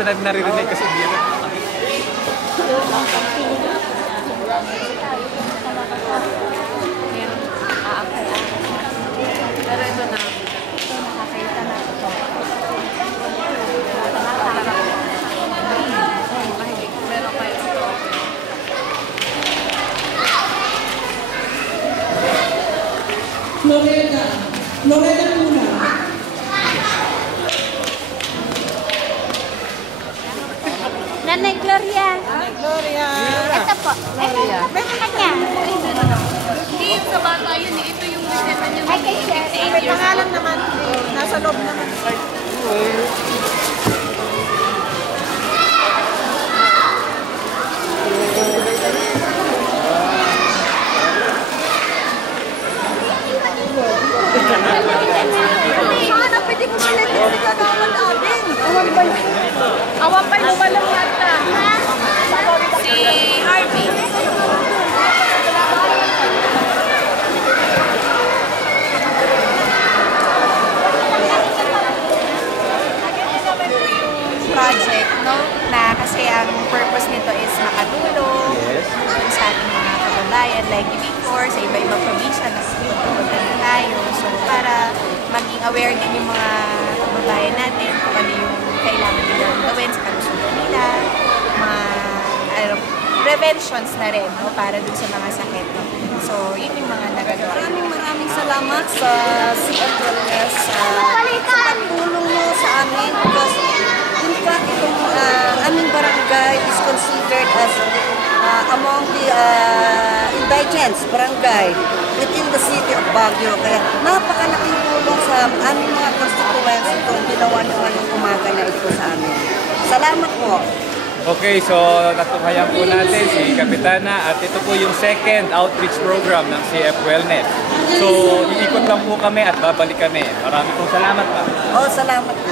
sa naririnig kasi biro. Pero ito na. Meron kayo ito. Lorena. Lorena muna. Nanay Gloria. Nanay Gloria. Ito po. Gloria. Kanya. Hindi yung sa bata yun eh. Ito yung reseta niyo. Ay, kay Chef. May pangalan naman. Nasa loob naman. Sana, pwede ko sila dito kagawad amin. Awan pa yung walang mata. Si Harvey. Project, no? Na kasi ang purpose nito is makatulong sa ating mga kababayan like before, sa iba-ibang probinsya na pupunta na tayo. So, para maging aware din yung mga kababayan natin kung ano yung kailangan nila gawin sa kalusugan nila, mga preventions na rin, no? Para dun sa mga sakit. No? So, yun yung mga nagagawa. Maraming salamat sa CF Wellness sa tulong mo sa amin because in fact itong aming barangay is considered as among the indigents barangay within the city of Baguio. Kaya napakalaking tulong sa aming mga constituents itong ginawa nyo ngayong umaga na ito sa amin. Salamat po. Okay, so natunghayan po natin si Kapitana at ito po yung second outreach program ng CF Wellness. So, iikot lang po kami at babalik kami. Maraming pong salamat pa. Oh, salamat po.